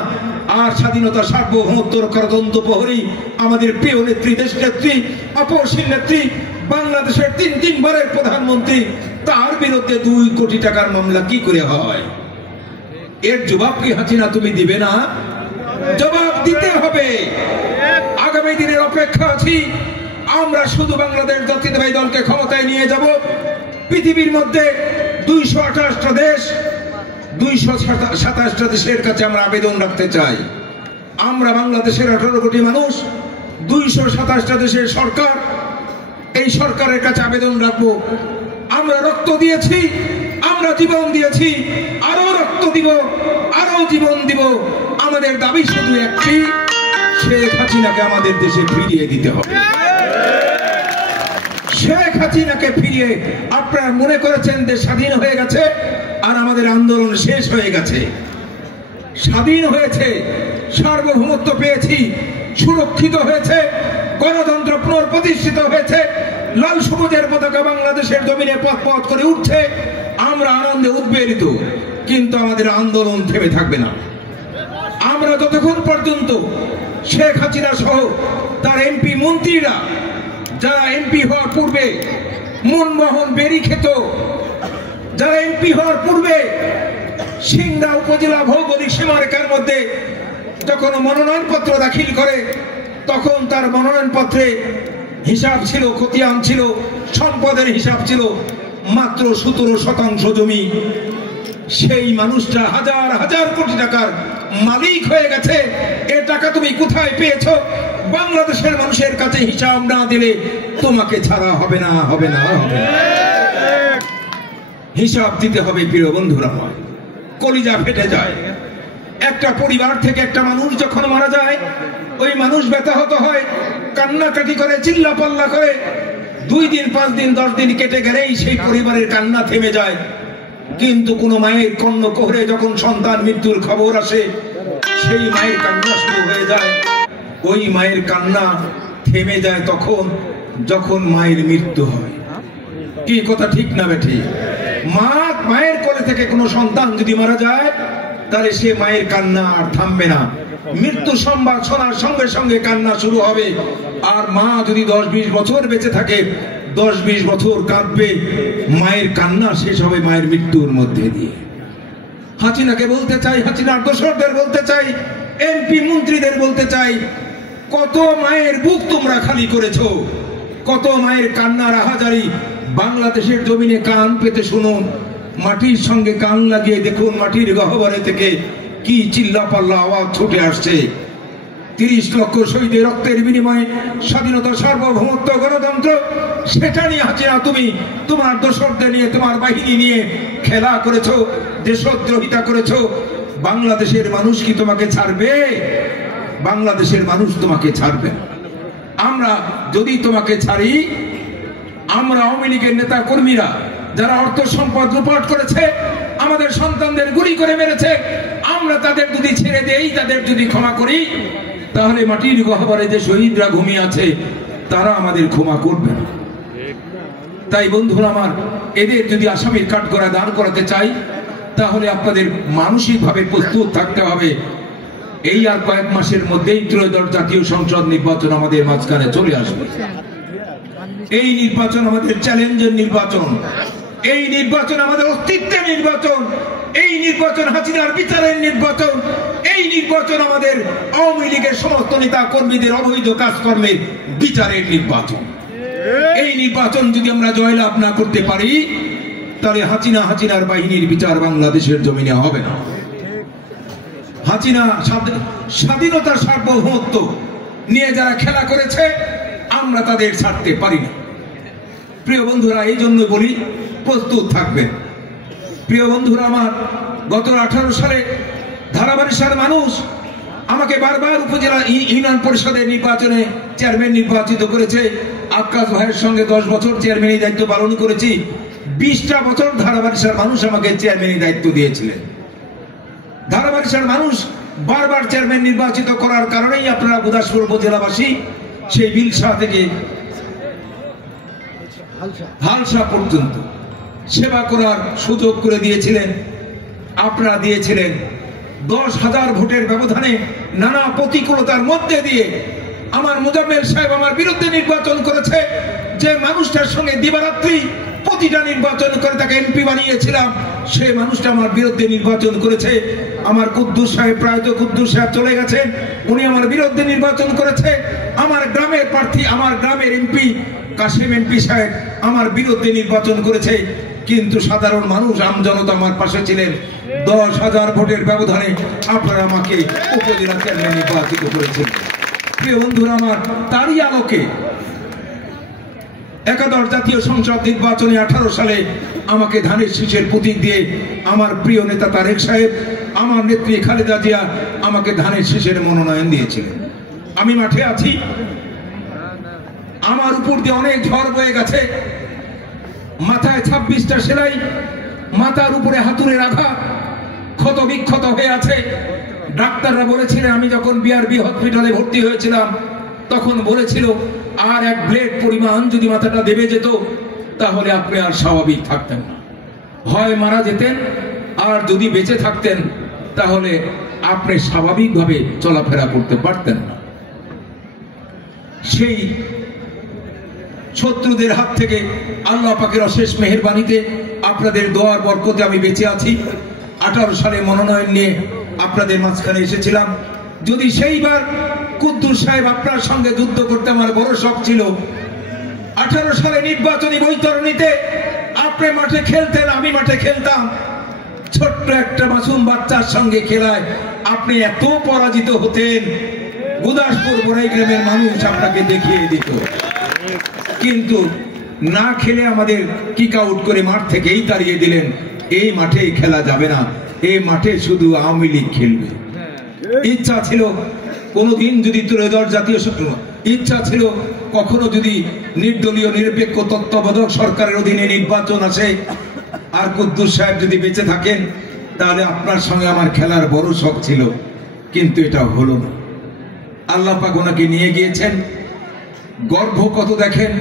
আর স্বাধীনতা, সার্বভৌমত্ব রক্ষার তদন্ত প্রহরী আমাদের প্রিয় নেত্রী, দেশ নেত্রী, আপসহীন নেত্রী, বাংলাদেশের 3 বারের প্রধানমন্ত্রী, তার বিরুদ্ধে 2 কোটি টাকার মামলা কি করে হয়? এর জবাব কি হাসিনা তুমি দিবে না? জবাব দিতে হবে। আগামী দিনের অপেক্ষা আছি। আমরা শুধু বাংলাদেশ জাতীয়তাবাদী দলকে ক্ষমতায় নিয়ে যাব। পৃথিবীর মধ্যে 228টা দেশ, 227টা দেশের কাছে আমরা আবেদন রাখতে চাই। আমরা বাংলাদেশের 18 কোটি মানুষ, 227টা দেশের সরকার, এই সরকারের কাছে আবেদন রাখবো। আমরা রক্ত দিয়েছি, আমরা জীবন দিয়েছি, আরো রক্ত দিব, আরো জীবন দিব। আমাদের দাবি শুধু একটি, শেখ হাসিনাকে আমাদের দেশে ফিরিয়ে দিতে হবে। শেখ হাসিনাকে ফিরিয়ে, আপনারা মনে করেছেন দেশ স্বাধীন হয়ে গেছে আর আমাদের আন্দোলন শেষ হয়ে গেছে। স্বাধীন হয়েছে, সার্বভৌমত্ব পেয়েছি, সুরক্ষিত হয়েছে, গণতন্ত্র পুনঃপ্রতিষ্ঠিত হয়েছে, লাল সবুজের পতাকা বাংলাদেশের জমিনে পথ পথ করে উঠছে। আমরা আনন্দে উদ্বেলিত, কিন্তু আমাদের আন্দোলন থেমে থাকবে না। আমরা যতক্ষণ পর্যন্ত শেখ হাসিনা সহ তার এমপি মন্ত্রীরা, যারা এমপি হওয়ার পূর্বে মনমোহন বেরি খেত, যারা এমপি হওয়ার পূর্বে সিংড়া উপজেলা ভৌগোলিক সীমারেখার মধ্যে যখন মনোনয়নপত্র দাখিল করে, তখন তার মনোনয়নপত্রে হিসাব ছিল, খতিয়ান ছিল, সম্পদের হিসাব ছিল মাত্র 17% জমি। সেই মানুষটা হাজার হাজার কোটি টাকার মালিক হয়ে গেছে। এ টাকা তুমি কোথায় পেয়েছো? বাংলাদেশের মানুষের কাছে হিসাব না দিলে তোমাকে ছাড়া হবে না, হবে না, হবে না। হিসাব দিতে হবে প্রিয় বন্ধুরা। কলিজা ফেটে যায়। একটা পরিবার থেকে একটা মানুষ যখন মারা যায়, ওই মানুষ ব্যথাহত হয়, কান্নাকাটি করে, চিল্লা পাল্লা করে। 2 দিন 5 দিন 10 দিন কেটে গেলেই সেই পরিবারের কান্না থেমে যায়। কিন্তু কোন মায়ের কর্ণকুহরে যখন সন্তান মৃত্যুর খবর আসে, সেই মায়ের কান্না শুরু হয়ে যায়। ওই মায়ের কান্না থেমে যায় তখন যখন মায়ের মৃত্যু হয়। কি কথা ঠিক না বেঠি? মায়ের কোলে থেকে কোনো সন্তান যদি মারা যায়, তাহলে সে মায়ের কান্না আর থামবে না। মৃত্যু সংবাদ শোনার সঙ্গে সঙ্গে কান্না শুরু হবে। আর মা যদি 10-20 বছর বেঁচে থাকে, 10-20 বছর কাঁদবে। মায়ের কান্না শেষ হবে মায়ের মৃত্যুর মধ্যে দিয়ে। হাসিনাকে বলতে চাই, হাসিনার দোসরদের বলতে চাই, এমপি মন্ত্রীদের বলতে চাই, কত মায়ের বুক তোমরা খালি করেছো, কত মায়ের কান্নার আহাজারি বাংলাদেশের জমিনে কান পেতে শুনুন। মাটির সঙ্গে কান লাগিয়ে দেখুন, মাটির গহ্বরে থেকে কি চিল্লা পাল্লা আওয়াজ ছুটে আসছে। 30 লক্ষ শহীদের রক্তের বিনিময়ে স্বাধীনতা, সার্বভৌমত্ব, গণতন্ত্র, সেটা নিয়ে হাসিনা তুমি তোমার দোসরদের নিয়ে, তোমার বাহিনী নিয়ে খেলা করেছো, দেশদ্রোহিতা করেছো। বাংলাদেশের মানুষ কি তোমাকে ছাড়বে? বাংলাদেশের মানুষ তোমাকে ছাড়বে। আমরা যদি তোমাকে ছাড়ি, আমরা আওয়ামী লীগের নেতা কর্মীরা যারা অর্থ সম্পদ লুপাট করেছে, আমাদের সন্তানদের গুলি করে মেরেছে, আমরা তাদের যদি ছেড়ে দেই, তাদের যদি ক্ষমা করি, তাহলে মাটির গহ্বরে যে শহীদরা ঘুমিয়ে আছে তারা আমাদের ক্ষমা করবে না। তাই বন্ধুরা আমার, এদের যদি আসামির কাঠগড়ায় দাঁড় করাতে চাই, তাহলে আপনাদের মানসিকভাবে প্রস্তুত থাকতে হবে। এই আর কয়েক মাসের মধ্যেই ত্রয়োদশ জাতীয় সংসদ নির্বাচন আমাদের মাঝখানে চলে আসবে। এই নির্বাচন আমাদের চ্যালেঞ্জের নির্বাচন, এই নির্বাচন আমাদের অস্তিত্বের নির্বাচন, এই নির্বাচন হাসিনার বিচারের নির্বাচন, এই নির্বাচন আমাদের আওয়ামী লীগের সমস্ত নেতা কর্মীদের অবৈধ কাজকর্মের বিচারের নির্বাচন। এই নির্বাচন যদি আমরা জয়লাভ না করতে পারি, তাহলে হাসিনার বাহিনীর বিচার বাংলাদেশের জমিনে হবে না। হাসিনা স্বাধীনতার সার্বভৌমত্ব নিয়ে যারা খেলা করেছে, আমরা তাদের ছাড়তে পারি না। প্রিয় বন্ধুরা, এই জন্য বলি প্রস্তুত থাকবেন। প্রিয় বন্ধুরা আমার, গত 18 সালে ধারাবাড়িসার মানুষ আমাকে বারবার উপজেলা ইউনিয়ন পরিষদের নির্বাচনে চেয়ারম্যান নির্বাচিত করেছে। আক্কাস ভাইয়ের সঙ্গে 10 বছর চেয়ারম্যানের দায়িত্ব পালন করেছি। 20টা বছর ধারাবাড়িসার মানুষ আমাকে চেয়ারম্যানের দায়িত্ব দিয়েছিলেন। ধারাবাড়িসার মানুষ বারবার চেয়ারম্যান নির্বাচিত করার কারণেই আপনারা গুদাসপুর উপজেলাবাসী সেই বিলসা থেকে হালসা পর্যন্ত সেবা করার সুযোগ করে দিয়েছিলেন। আপনারা দিয়েছিলেন 10,000 ভোটের ব্যবধানে, নানা প্রতিকূলতার মধ্যে দিয়ে আমার মোজাম্মেল সাহেব আমার বিরুদ্ধে নির্বাচন করেছে। যে মানুষটার সঙ্গে দিবারাত্রি প্রতিটা নির্বাচন করে তাকে এমপি বানিয়েছিলাম, সেই মানুষটা আমার বিরুদ্ধে নির্বাচন করেছে। আমার কুদ্দুস সাহেব, প্রায়ত কুদ্দুস সাহেব চলে গেছেন, উনি আমার বিরুদ্ধে নির্বাচন করেছে। আমার গ্রামের প্রার্থী, আমার গ্রামের এমপি কাশেম এমপি সাহেব আমার বিরুদ্ধে নির্বাচন করেছে। কিন্তু সাধারণ মানুষ, আমজনতা আমার পাশে ছিলেন। 10,000 ভোটের ব্যবধানে আপনারা আমাকে উপজেলা চেয়ারম্যান নির্বাচিত করেছেন। প্রিয় বন্ধুরা আমার, তারই আলোকে একাদশ জাতীয় সংসদ নির্বাচনে 18 সালে আমাকে ধানের শীষের প্রতীক দিয়ে আমার প্রিয় নেতা তারেক সাহেব, আমার নেত্রী খালেদা জিয়া আমাকে ধানের শীষের মনোনয়ন দিয়েছিলেন। আমি মাঠে আছি, আমার উপর দিয়ে অনেক ঝড় বয়ে গেছে, মাথায় 26টা সেলাই, মাথার উপরে হাতুড়ের আঘাত, ক্ষত বিক্ষত হয়ে আছে। ডাক্তাররা বলেছিলেন, আমি যখন বিআরবি হসপিটালে ভর্তি হয়েছিলাম তখন বলেছিল আর 1 ব্লেড পরিমাণ যদি মাথাটা দেবে যেত, তাহলে আপনি আর স্বাভাবিক থাকতেন না, হয় মারা যেতেন, আর যদি বেঁচে থাকতেন তাহলে আপনি স্বাভাবিকভাবে চলাফেরা করতে পারতেন না। সেই শত্রুদের হাত থেকে আল্লাহ পাকের অশেষ মেহেরবানিতে, আপনাদের দোয়ার বরকতে আমি বেঁচে আছি। 18 সালে মনোনয়ন নিয়ে আপনাদের মাঝখানে এসেছিলাম। যদি সেইবার কুদ্দুস সাহেব আপনার সঙ্গে যুদ্ধ করতে আমার বড় শখ ছিল। 18 সালে নির্বাচনী বৈতরণীতে আপনি মাঠে খেলতেন, আমি মাঠে খেলতাম। ছোট্ট একটা মাসুম বাচ্চার সঙ্গে খেলায় আপনি এত পরাজিত হতেন, গুদাসপুর বড়াই গ্রামের মানুষ আপনাকে দেখিয়ে দিত। কিন্তু না খেলে আমাদের কিক আউট করে মাঠ থেকেই তাড়িয়ে দিলেন। এই মাঠে খেলা যাবে না, এই মাঠে শুধু আওয়ামী লীগ খেলবে। ইচ্ছা ছিল কোনোদিন যদি ত্রয়োদশ জাতীয় ইচ্ছা ছিল কখনো যদি নির্দলীয় নিরপেক্ষ তত্ত্বাবধায়ক সরকারের অধীনে নির্বাচন আসে আর কুদ্দুস সাহেব যদি বেঁচে থাকেন তাহলে আপনার সঙ্গে আমার খেলার বড় শখ ছিল, কিন্তু এটা হলো না। আল্লাহ পাক ওনাকে নিয়ে গিয়েছেন। গর্ভ কত দেখেন,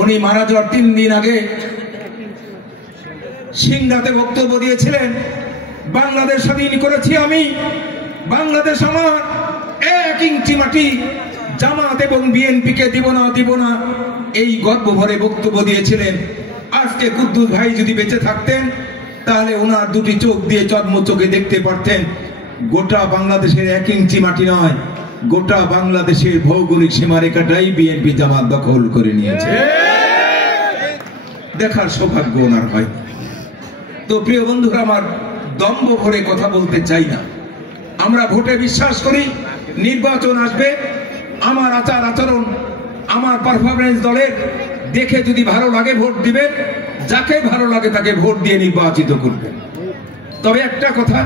উনি মারা যাওয়ার 3 দিন আগে সিংড়াতে বক্তব্য দিয়েছিলেন, বাংলাদেশ স্বাধীন করেছি আমি, বাংলাদেশ আমার, 1 ইঞ্চি মাটি জামাত এবং বিএনপিকে দিব না, এই গর্ব ভরে বক্তব্য দিয়েছিলেন। আজকে কুদ্দুস ভাই যদি বেঁচে থাকতেন তাহলে ওনার 2টি চোখ দিয়ে চর্ম চোখে দেখতে পারতেন গোটা বাংলাদেশের 1 ইঞ্চি মাটি নয়, গোটা বাংলাদেশের ভৌগোলিক সীমারেখাটাই বিএনপি জামাত দখল করে নিয়েছে। দেখার সৌভাগ্য ওনার হয়। তো প্রিয় বন্ধুরা, আমার দম্ভ ভরে কথা বলতে চাই না। আমরা ভোটে বিশ্বাস করি, নির্বাচন আসবে, আমার আচার আচরণ, আমার পারফরমেন্স দলের দেখে যদি ভালো লাগে ভোট দিবেন, যাকে ভালো লাগে তাকে ভোট দিয়ে নির্বাচিত করবেন। তবে একটা কথা,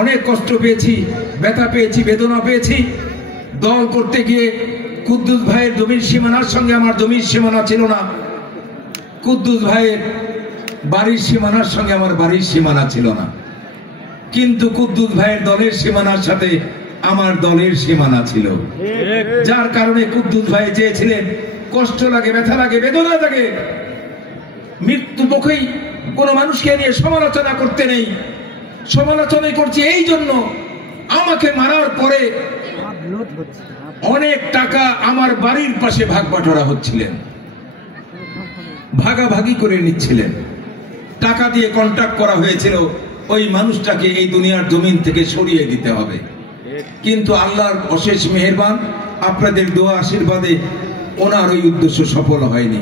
অনেক কষ্ট পেয়েছি, ব্যথা পেয়েছি, বেদনা পেয়েছি। দল করতে গিয়ে কুদ্দুস ভাইয়ের জমির সীমানার সঙ্গে আমার জমির সীমানা ছিল না, কুদ্দুস ভাইয়ের বাড়ির সীমানার সঙ্গে আমার বাড়ির সীমানা ছিল না, কিন্তু কুদ্দুস ভাইয়ের দলের সীমানার সাথে আমার দলের সীমানা ছিল। যার কারণে কুদ্দুস ভাই চেয়েছিলেন, কষ্ট লাগে, ব্যথা লাগে, বেদনা লাগে, মৃত্যু মুখেই কোনো মানুষকে নিয়ে সমালোচনা করতে নেই। সমালোচনা করছি এই জন্য, আমাকে মারার পরে অনেক টাকা আমার বাড়ির পাশে ভাগ বাটোয়ারা হচ্ছিলেন, ভাগাভাগি করে নিচ্ছিলেন। টাকা দিয়ে কন্ট্রাক্ট করা হয়েছিল ওই মানুষটাকে এই দুনিয়ার জমিন থেকে সরিয়ে দিতে হবে, কিন্তু আল্লাহর অশেষ মেহেরবান, আপনাদের দোয়া আশীর্বাদে ওনার ওই উদ্দেশ্য সফল হয়নি,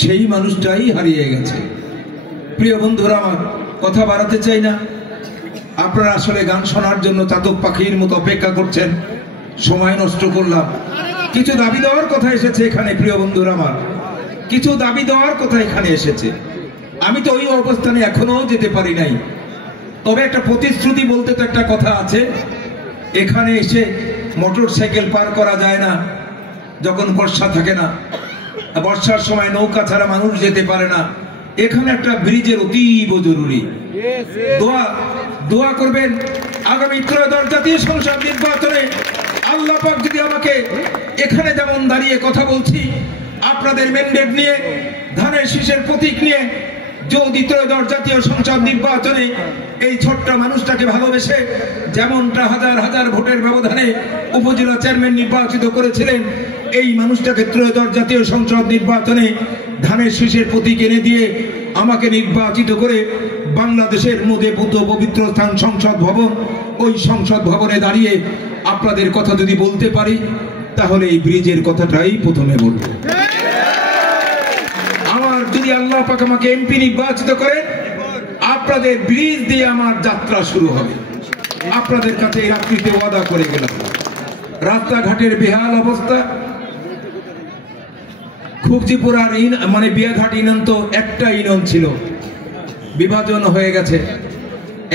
সেই মানুষটাই হারিয়ে গেছে। প্রিয় বন্ধুরা, আমার কথা বাড়াতে চাই না। আপনারা আসলে গান শোনার জন্য চাতক পাখির মতো অপেক্ষা করছেন, সময় নষ্ট করলাম। কিছু দাবি দেওয়ার কথা এসেছে এখানে, প্রিয় বন্ধুরা আমার, কিছু দাবি দেওয়ার কথা এখানে এসেছে। আমি তো ওই অবস্থানে এখনো যেতে পারি নাই, তবে একটা প্রতিশ্রুতি বলতে তো একটা কথা আছে। এখানে এসে মোটর সাইকেল পার করা যায় না যখন বর্ষা থাকে না, বর্ষার সময় নৌকা ছাড়া মানুষ যেতে পারে না। এখানে একটা ব্রিজের অতীব জরুরি। দোয়া করবেন আগামী ত্রয়োদশ জাতীয় সংসদ নির্বাচনে আল্লাহ পাক যদি আমাকে এখানে যেমন দাঁড়িয়ে কথা বলছি, আপনাদের ম্যান্ডেট নিয়ে, ধানের শীষের প্রতীক নিয়ে, যদি ত্রয়োদশ জাতীয় সংসদ নির্বাচনে এই ছোট্ট মানুষটাকে ভালোবেসে যেমনটা হাজার হাজার ভোটের ব্যবধানে উপজেলা চেয়ারম্যান নির্বাচিত করেছিলেন, এই মানুষটাকে ত্রয়োদশ জাতীয় সংসদ নির্বাচনে ধানের শীষের প্রতীক এনে দিয়ে আমাকে নির্বাচিত করে বাংলাদেশের মধ্যে বুদ্ধ পবিত্র স্থান সংসদ ভবন, ওই সংসদ ভবনে দাঁড়িয়ে আপনাদের কথা যদি বলতে পারি, তাহলে এই ব্রিজের কথাটাই প্রথমে বলবো। আমার যদি আল্লাহ পাক আমাকে এমপি নির্বাচিত করে, আপনাদের ব্রিজ দিয়ে আমার যাত্রা শুরু হবে। আপনাদের কাছে এই রাত্রিতে ওয়াদা করে গেলাম। রাস্তাঘাটের বেহাল অবস্থা, খুকজিপুর আর মানে বিয়াঘাট ইউনিয়ন তো একটা ইউনিয়ন ছিল, বিভাজন হয়ে গেছে।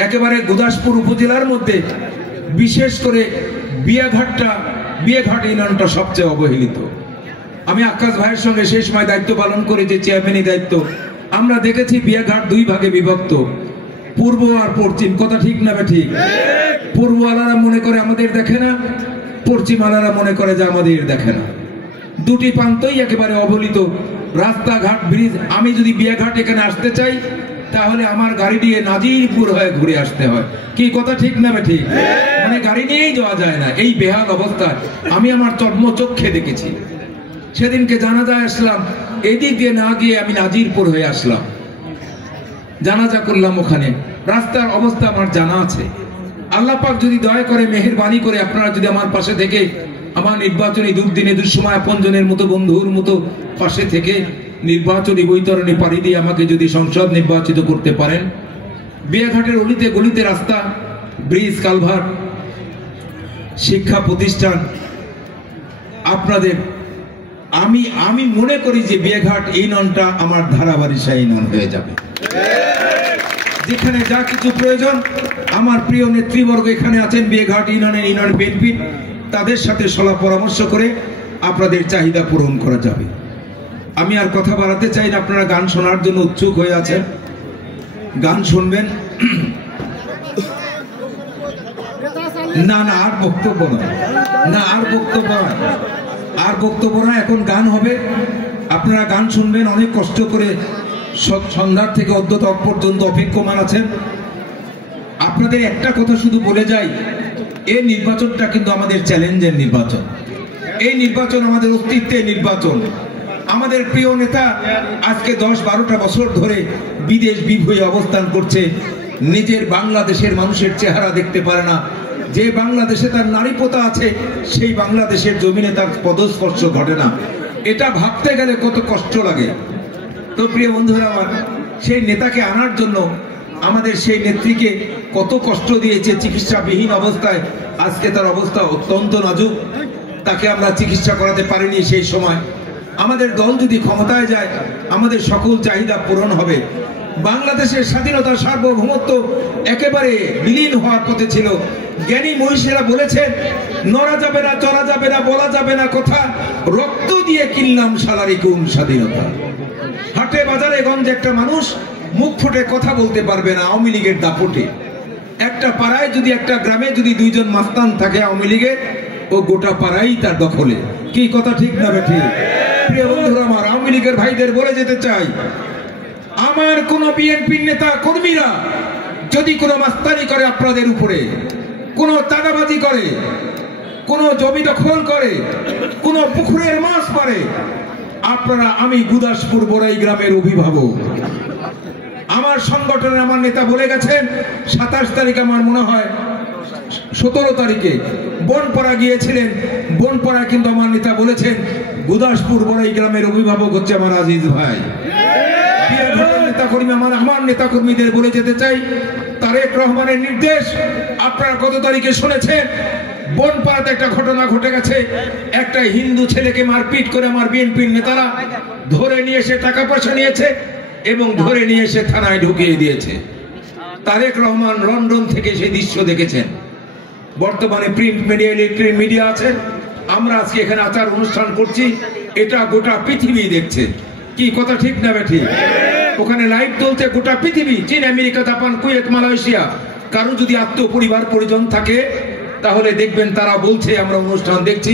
একেবারে গুদাসপুর উপজেলার মধ্যে বিশেষ করে বিয়াঘাট ইউনিয়নটা সবচেয়ে অবহেলিত। আমি আকাশ ভাইয়ের সঙ্গে সেই সময় দায়িত্ব পালন করে যে চেয়ারম্যানই দায়িত্ব, আমরা দেখেছি বিয়াঘাট 2 ভাগে বিভক্ত, পূর্ব আর পশ্চিম। কথা ঠিক না ঠিক? পূর্বওয়ালারা মনে করে আমাদের দেখে না, পশ্চিমওয়ালারা মনে করে যে আমাদের দেখে না। 2টি প্রান্তই একেবারে অবহেলিত। রাস্তাঘাট, ব্রিজ, আমি যদি বিয়াঘাট এখানে আসতে চাই তাহলে আমার গাড়ি দিয়ে নাজিরপুর হয়ে ঘুরে আসতে হয়। কি কথা ঠিক না ঠিক? মানে গাড়ি নিয়েই যাওয়া যায় না, এই বেহাল অবস্থা আমি আমার চর্মচক্ষে দেখেছি। সেদিনকে জানাজায় আসলাম, এদিক দিয়ে না গিয়ে আমি নাজিরপুর হয়ে আসলাম, জানাজা করলাম ওখানে। রাস্তার অবস্থা আমার জানা আছে। আল্লাহ পাক যদি দয়া করে, মেহেরবানি করে আপনারা যদি আমার পাশে থেকে আমার নির্বাচনী দুর্দিনে দুঃসময় আপনজনের মতো, বন্ধুর মতো পাশে থেকে নির্বাচনী বৈতরণী পাড়ি দিয়ে আমাকে যদি সংসদ নির্বাচিত করতে পারেন, বিয়াঘাটের অলিতে গলিতে রাস্তা, ব্রিজ, কালভার্ট, শিক্ষা প্রতিষ্ঠান আপনাদের, আমি মনে করি যে বিয়াঘাট ইউনিয়নটা আমার ধারাবাড়িশা ইউনিয়ন হয়ে যাবে। যেখানে যা কিছু প্রয়োজন আমার প্রিয় নেতৃবর্গ এখানে আছেন, বিয়েঘাট ইউনিয়ন বিএনপি, তাদের সাথে সলা পরামর্শ করে আপনাদের চাহিদা পূরণ করা যাবে। আমি আর কথা বাড়াতে চাই না, আপনারা গান শোনার জন্য উৎসুক হয়ে আছেন, গান শুনবেন। না না, আর বক্তব্য নয়, না আর বক্তব্য নয়, আর বক্তব্য না, এখন গান হবে। আপনারা গান শুনবেন, অনেক কষ্ট করে সন্ধ্যার থেকে অদ্যত পর্যন্ত অপেক্ষমান আছেন। আপনাদের একটা কথা শুধু বলে যাই, এই নির্বাচনটা কিন্তু আমাদের চ্যালেঞ্জের নির্বাচন, এই নির্বাচন আমাদের অস্তিত্বের নির্বাচন। আমাদের প্রিয় নেতা আজকে 10-12টা বছর ধরে বিদেশ বিভূয়ে অবস্থান করছে, নিজের বাংলাদেশের মানুষের চেহারা দেখতে পারে না। যে বাংলাদেশে তার নারীপোতা আছে, সেই বাংলাদেশের জমিনে তার পদস্পর্শ ঘটে না। এটা ভাবতে গেলে কত কষ্ট লাগে। তো প্রিয় বন্ধুরা আমার, সেই নেতাকে আনার জন্য আমাদের সেই নেত্রীকে কত কষ্ট দিয়েছে, চিকিৎসাবিহীন অবস্থায়। আজকে তার অবস্থা অত্যন্ত নাজুক, তাকে আমরা চিকিৎসা করাতে পারিনি সেই সময়। আমাদের দল যদি ক্ষমতায় যায়, আমাদের সকল চাহিদা পূরণ হবে। বাংলাদেশের স্বাধীনতা সার্বভৌমত্ব একেবারে বিলীন হওয়ার পথে ছিল। জ্ঞানী মনীষীরা বলেছেন, নড়া যাবে না, চলা যাবে না, বলা যাবে না কথা, রক্ত দিয়ে কিনলাম সালারি কোন স্বাধীনতা। হাটে বাজারে গঞ্জে একটা মানুষ মুখ ফুটে কথা বলতে পারবে না আওয়ামী লীগের দাপটে। একটা পাড়ায় যদি, একটা গ্রামে যদি 2জন মাস্তান থাকে আওয়ামী লীগের, ও গোটা পাড়াই তার দখলে। কি কথা ঠিক না বেঠিক? প্রিয় বন্ধুরা আমার, আওয়ামী লীগের ভাইদের বলে যেতে চাই, আমার কোন বিএনপির নেতা কর্মীরা যদি কোনো মাস্তানি করে আপনাদের উপরে, কোনো চাঁদাবাজি করে, কোনো জমি দখল করে, কোনো পুকুরের মাছ মারে, আপনারা, আমি গুদাসপুর বড়াই গ্রামের অভিভাবক, আমার সংগঠনের আমার নেতা বলে গেছেন, 27 তারিখ আমার মনে হয় 17 তারিখে বনপাড়া গিয়েছিলেন। বনপাড়া কিন্তু আমার নেতা বলেছেন, গুদাসপুর বড়াই গ্রামের অভিভাবক হচ্ছে আমার আজিজ ভাই। নেতাকর্মী আমার নেতাকর্মীদের বলে যেতে চাই, তারেক রহমানের নির্দেশ আপনারা কত তারিখে শুনেছেন, বনপাড়াতে একটা ঘটনা ঘটে গেছে। একটা হিন্দু ছেলেকে মারপিট করে আমার বিএনপির নেতারা ধরে নিয়ে এসে টাকা পয়সা নিয়েছে এবং ধরে নিয়ে এসে থানায় ঢুকিয়ে দিয়েছে। তারেক রহমান লন্ডন থেকে সেই দৃশ্য দেখেছেন। বর্তমানে প্রিন্ট মিডিয়া, ইলেকট্রিক মিডিয়া আছে। আমরা আজকে এখানে আচার অনুষ্ঠান করছি, এটা গোটা পৃথিবী দেখছে। কি কথা ঠিক না বেঠিক? ওখানে লাইভ চলছে গোটা পৃথিবী, চীন, আমেরিকা, জাপান, কুয়েত, মালয়েশিয়া। কারো যদি আত্মপরিবার পরিজন থাকে তাহলে দেখবেন তারা বলছে আমরা অনুষ্ঠান দেখছি,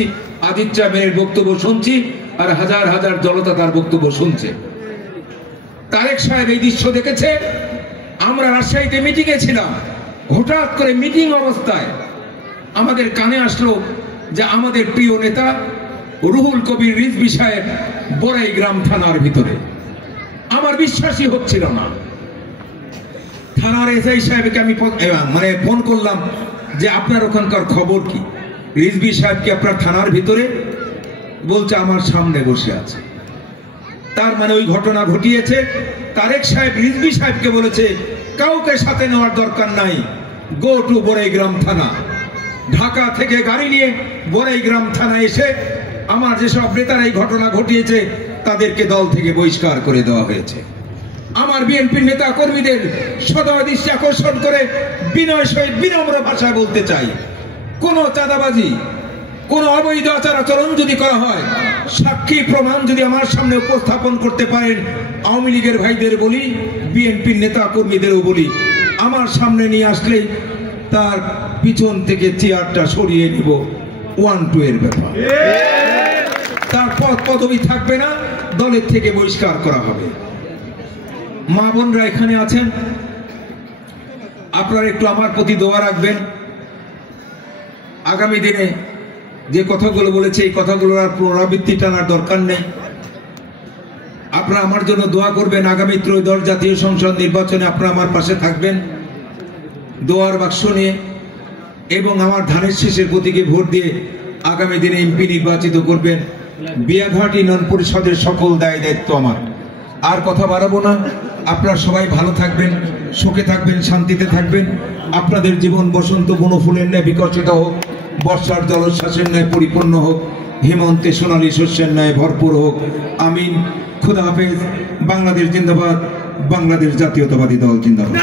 আদিত্য মেয়ের বক্তব্য শুনছি, আর হাজার হাজার জনতা তার বক্তব্য শুনছে। তারেক সাহেব এই দৃশ্য দেখেছে। আমরা রাজশাহীতে মিটিংয়ে ছিলাম, হঠাৎ করে মিটিং অবস্থায় আমাদের কানে আসলো যে আমাদের প্রিয় নেতা রুহুল কবির রিজভী সাহেব বড়াই গ্রাম থানার ভিতরে। আমার বিশ্বাসই হচ্ছিল না। থানার এসআই সাহেবকে আমি ফোন করলাম যে আপনার ওখানকার খবর কি, রিজভী সাহেব কি আপনার থানার ভিতরে? বলছে আমার সামনে বসে আছে। তার মানে ওই ঘটনা ঘটিয়েছে। তারেক সাহেব রিজভী সাহেবকে বলেছে কাউকে সাথে নেওয়ার দরকার নাই, গো টু বড়াইগ্রাম থানা। ঢাকা থেকে গাড়ি নিয়ে বড়াইগ্রাম থানা এসে আমার যেসব নেতারা এই ঘটনা ঘটিয়েছে তাদেরকে দল থেকে বহিষ্কার করে দেওয়া হয়েছে। আমার বিএনপির নেতা কর্মীদের সদয় দৃষ্টি আকর্ষণ করে বিনয় সহিত বিনম্র ভাষায় বলতে চাই, কোন চাঁদাবাজি, কোন অবৈধ আচার আচরণ যদি করা হয়, সাক্ষী প্রমাণ যদি আমার সামনে উপস্থাপন করতে পারেন, আওয়ামী লীগের ভাইদের বলি, বিএনপির নেতা কর্মীদেরও বলি, আমার সামনে নিয়ে আসলে তার পিছন থেকে চেয়ারটা সরিয়ে নিব। 1-2 এর ব্যাপার। তার পদ পদবি থাকবে না, দলের থেকে বহিষ্কার করা হবে। মা বোনরা এখানে আছেন, আপনারা একটু আমার প্রতি দোয়া রাখবেন। আগামী দিনে যে কথাগুলো বলেছে এই কথাগুলোর আর পুনরাবৃত্তি টানার দরকার নেই। আপনারা আমার জন্য দোয়া করবেন। আগামী ত্রয়োদশ জাতীয় সংসদ নির্বাচনে আপনারা আমার পাশে থাকবেন দোয়ার বাক্স নিয়ে, এবং আমার ধানের শীষের প্রতীকে ভোট দিয়ে আগামী দিনে এমপি নির্বাচিত করবেন। বিয়াঘাট ইউনিয়ন পরিষদের সকল দায় দায়িত্ব আমার। আর কথা বাড়াবো না। আপনারা সবাই ভালো থাকবেন, সুখে থাকবেন, শান্তিতে থাকবেন। আপনাদের জীবন বসন্ত বনফুলের ন্যায় বিকশিত হোক, বর্ষার জলোচ্ছ্বাসের ন্যায় পরিপূর্ণ হোক, হেমন্তে সোনালী শস্যের ন্যায় ভরপুর হোক। আমিন। খুদা হাফেজ। বাংলাদেশ জিন্দাবাদ। বাংলাদেশ জাতীয়তাবাদী দল জিন্দাবাদ।